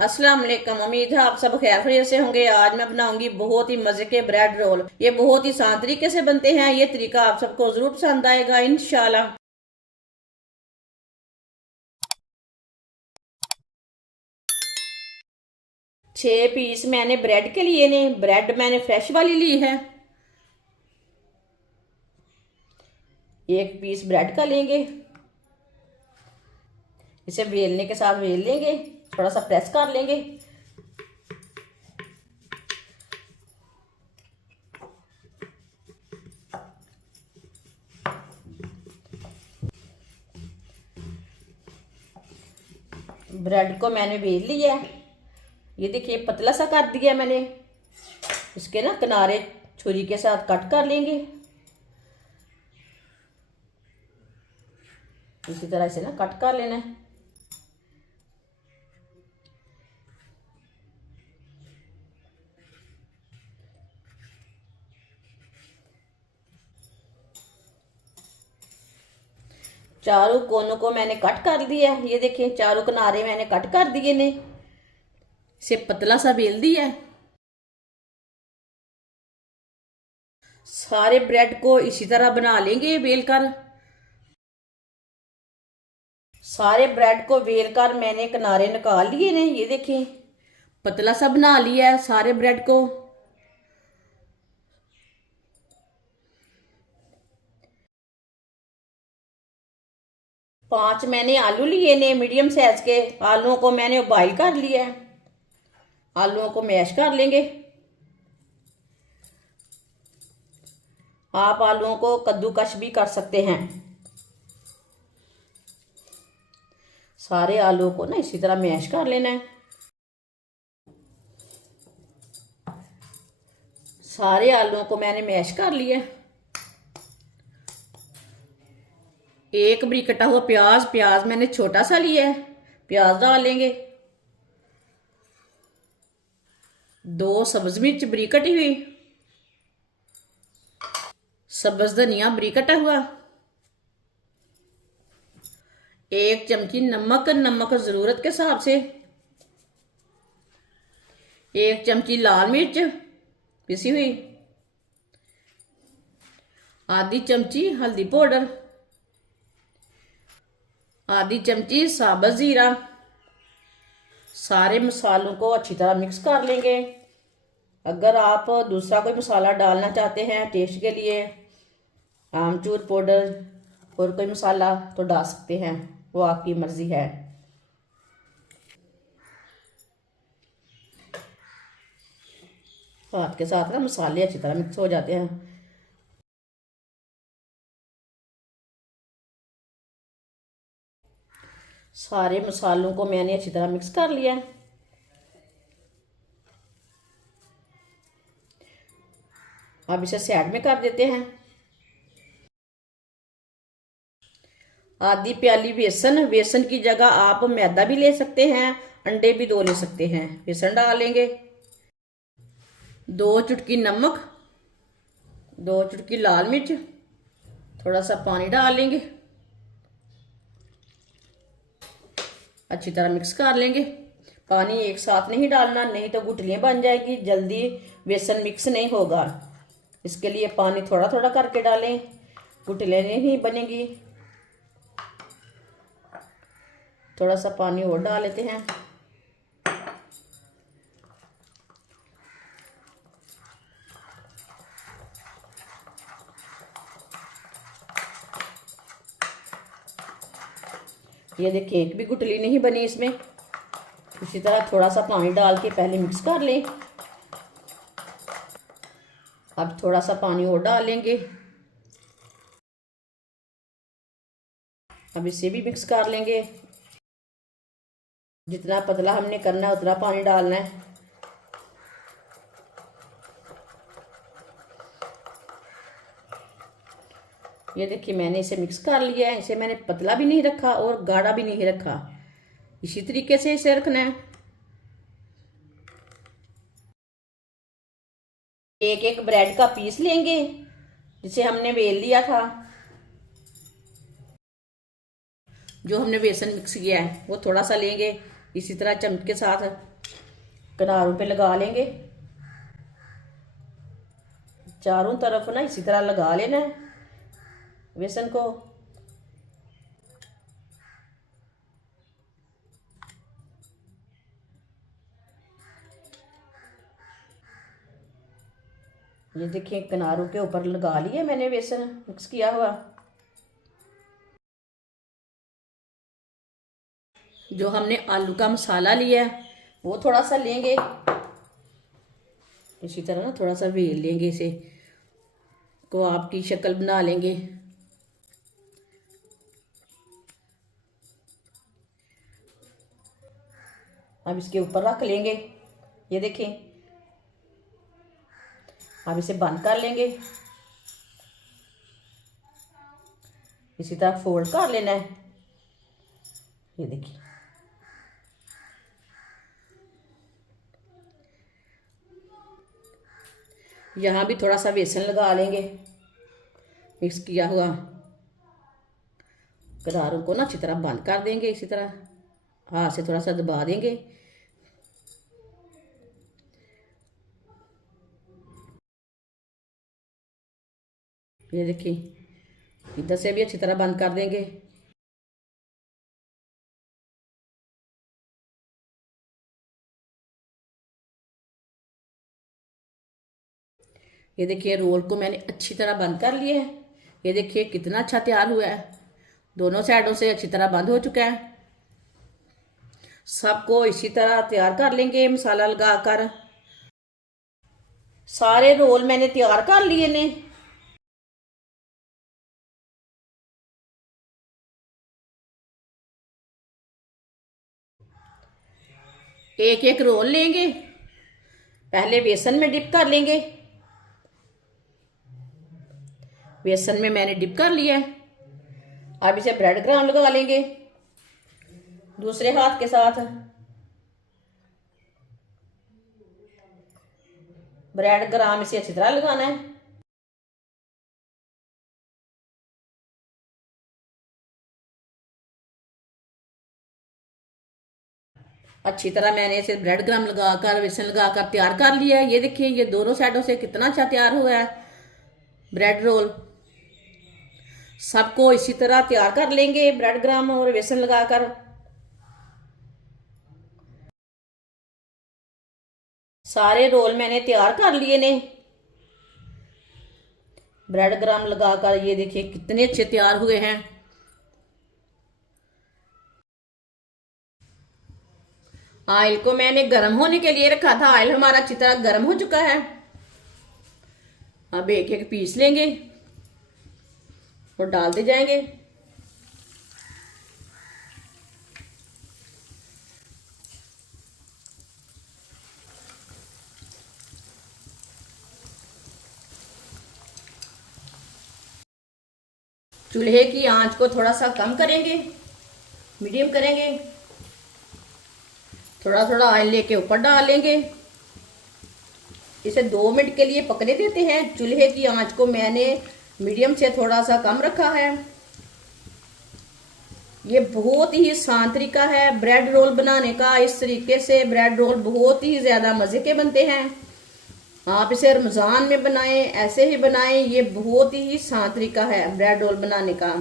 अस्सलाम वालेकुम। उम्मीद है आप सब खैर खैरियत से होंगे। आज मैं बनाऊंगी बहुत ही मजे के ब्रेड रोल। ये बहुत ही आसान तरीके से बनते हैं। ये तरीका आप सबको जरूर पसंद आएगा इंशाल्लाह। 6 पीस मैंने ब्रेड के लिए ने। ब्रेड मैंने फ्रेश वाली ली है। 1 पीस ब्रेड का लेंगे। इसे बेलने के साथ बेल लेंगे, थोड़ा सा प्रेस कर लेंगे। ब्रेड को मैंने बेल लिया है। ये देखिए पतला सा कर दिया मैंने। इसके ना किनारे छुरी के साथ कट कर लेंगे। इसी तरह से ना कट कर लेना है। चारों कोनों को मैंने कट कर दिया है। ये देखिए चारों किनारे मैंने कट कर दिए ने। इसे पतला सा बेल दिया है। सारे ब्रेड को इसी तरह बना लेंगे बेल कर। सारे ब्रेड को बेल कर मैंने किनारे निकाल लिए ने। ये देखिए पतला सा बना लिया है सारे ब्रेड को। पांच मैंने आलू लिए ने मीडियम साइज के। आलूओं को मैंने बॉईल कर लिया है। आलूओं को मैश कर लेंगे। आप आलूओं को कद्दूकश भी कर सकते हैं। सारे आलूओं को ना इसी तरह मैश कर लेना है। सारे आलूओं को मैंने मैश कर लिया। एक बरीक कटा हुआ प्याज। प्याज मैंने छोटा सा लिया है। प्याज डाल लेंगे। 2 सब्ज मिर्च बरीक कटी हुई। सब्ज धनिया बरीक कटा हुआ। 1 चमची नमक। नमक जरूरत के हिसाब से। 1 चमची लाल मिर्च पिसी हुई। आधी चमची हल्दी पाउडर। आधी चमची साबुत जीरा। सारे मसालों को अच्छी तरह मिक्स कर लेंगे। अगर आप दूसरा कोई मसाला डालना चाहते हैं टेस्ट के लिए, आमचूर पाउडर और कोई मसाला, तो डाल सकते हैं, वो आपकी मर्जी है। हाथ के साथ ना मसाले अच्छी तरह मिक्स हो जाते हैं। सारे मसालों को मैंने अच्छी तरह मिक्स कर लिया है। अब इसे साइड में कर देते हैं। आधी प्याली बेसन। बेसन की जगह आप मैदा भी ले सकते हैं, अंडे भी 2 ले सकते हैं। बेसन डालेंगे। 2 चुटकी नमक। 2 चुटकी लाल मिर्च। थोड़ा सा पानी डाल लेंगे। अच्छी तरह मिक्स कर लेंगे। पानी एक साथ नहीं डालना, नहीं तो गुठलियाँ बन जाएगी, जल्दी बेसन मिक्स नहीं होगा। इसके लिए पानी थोड़ा थोड़ा करके डालें, गुठलियाँ नहीं बनेगी। थोड़ा सा पानी और डाल लेते हैं। ये देखिए एक भी गुठली नहीं बनी इसमें। इसी तरह थोड़ा सा पानी डाल के पहले मिक्स कर लें। अब थोड़ा सा पानी और डालेंगे। अब इसे भी मिक्स कर लेंगे। जितना पतला हमने करना है उतना पानी डालना है। ये देखिए मैंने इसे मिक्स कर लिया है। इसे मैंने पतला भी नहीं रखा और गाढ़ा भी नहीं रखा। इसी तरीके से इसे रखना है। एक एक ब्रेड का पीस लेंगे जिसे हमने बेल लिया था। जो हमने बेसन मिक्स किया है वो थोड़ा सा लेंगे, इसी तरह चम्मच के साथ किनारों पे लगा लेंगे, चारों तरफ ना इसी तरह लगा लेना है बेसन को। ये देखिए किनारों के ऊपर लगा लिया मैंने बेसन मिक्स किया हुआ। जो हमने आलू का मसाला लिया है वो थोड़ा सा लेंगे, इसी तरह ना थोड़ा सा वेल लेंगे, इसे को आपकी शक्ल बना लेंगे। अब इसके ऊपर रख लेंगे, ये देखें। अब इसे बंद कर लेंगे, इसी तरह फोल्ड कर लेना है, ये देखिए। यहाँ भी थोड़ा सा बेसन लगा लेंगे मिक्स किया हुआ। किनारों को ना अच्छी तरह बंद कर देंगे, इसी तरह हाथ से थोड़ा सा दबा देंगे। ये देखिए इधर से भी अच्छी तरह बंद कर देंगे। ये देखिए रोल को मैंने अच्छी तरह बंद कर लिया है। ये देखिए कितना अच्छा तैयार हुआ है, दोनों साइडों से अच्छी तरह बंद हो चुका है। सबको इसी तरह तैयार कर लेंगे मसाला लगाकर। सारे रोल मैंने तैयार कर लिए ने। एक एक रोल लेंगे, पहले बेसन में डिप कर लेंगे। बेसन में मैंने डिप कर लिया है। अब इसे ब्रेड क्रम्ब लगा लेंगे दूसरे हाथ के साथ। ब्रेड क्रम्ब इसे अच्छी तरह लगाना है। अच्छी तरह मैंने इसे ब्रेड क्रम्ब लगाकर बेसन लगाकर तैयार कर लिया है। ये देखिए ये दोनों साइडों से कितना अच्छा तैयार हुआ है ब्रेड रोल। सबको इसी तरह तैयार कर लेंगे ब्रेड क्रम्ब और बेसन लगाकर। सारे रोल मैंने तैयार कर लिए ने ब्रेड क्रम्ब लगाकर। ये देखिए कितने अच्छे तैयार हुए हैं। ऑयल को मैंने गर्म होने के लिए रखा था। ऑयल हमारा अच्छी तरह गर्म हो चुका है। अब एक एक पीस लेंगे और डालते जाएंगे। चूल्हे की आंच को थोड़ा सा कम करेंगे, मीडियम करेंगे। थोड़ा थोड़ा ऑयल लेके ऊपर डाल लेंगे। इसे 2 मिनट के लिए पकने देते हैं। चूल्हे की आंच को मैंने मीडियम से थोड़ा सा कम रखा है। ये बहुत ही आसान तरीका है ब्रेड रोल बनाने का। इस तरीके से ब्रेड रोल बहुत ही ज्यादा मजे के बनते हैं। आप इसे रमजान में बनाएं, ऐसे ही बनाएं। ये बहुत ही आसान तरीका है ब्रेड रोल बनाने का।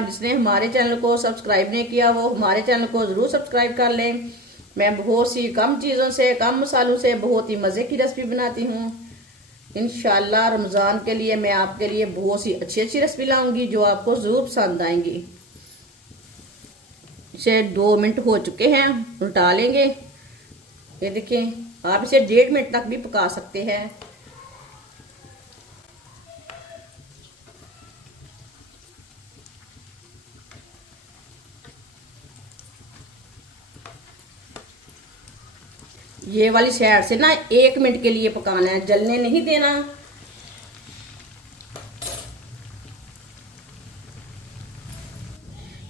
जिसने हमारे चैनल को सब्सक्राइब नहीं किया वो हमारे चैनल को जरूर सब्सक्राइब कर लें। मैं बहुत सी कम चीज़ों से, कम मसालों से बहुत ही मज़े की रेसिपी बनाती हूँ। इंशाल्लाह रमज़ान के लिए मैं आपके लिए बहुत सी अच्छी अच्छी रेसिपी लाऊंगी जो आपको ज़रूर पसंद आएंगी। इसे 2 मिनट हो चुके हैं, उल्टा लेंगे। ये देखें आप इसे 1.5 मिनट तक भी पका सकते हैं। ये वाली साइड से ना 1 मिनट के लिए पकाना है, जलने नहीं देना।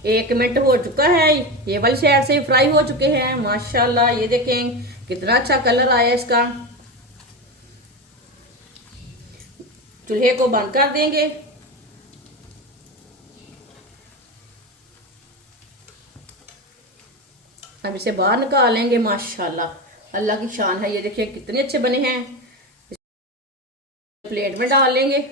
एक मिनट हो चुका है। ये वाली साइड से फ्राई हो चुके हैं माशाल्लाह। ये देखें कितना अच्छा कलर आया इसका। चूल्हे को बंद कर देंगे। अब इसे बाहर निकाल लेंगे माशाल्लाह। अल्लाह की शान है। ये देखिए कितने अच्छे बने हैं। प्लेट में डाल लेंगे।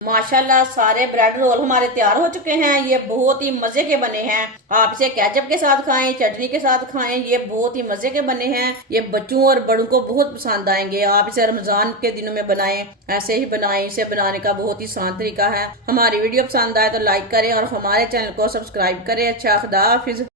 माशाल्लाह सारे ब्रेड रोल हमारे तैयार हो चुके हैं। ये बहुत ही मजे के बने हैं। आप इसे केचप के साथ खाएं, चटनी के साथ खाएं, ये बहुत ही मजे के बने हैं। ये बच्चों और बड़ों को बहुत पसंद आएंगे। आप इसे रमजान के दिनों में बनाएं, ऐसे ही बनाएं। इसे बनाने का बहुत ही आसान तरीका है। हमारी वीडियो पसंद आए तो लाइक करें और हमारे चैनल को सब्सक्राइब करें। अच्छा, खुदा हाफिज।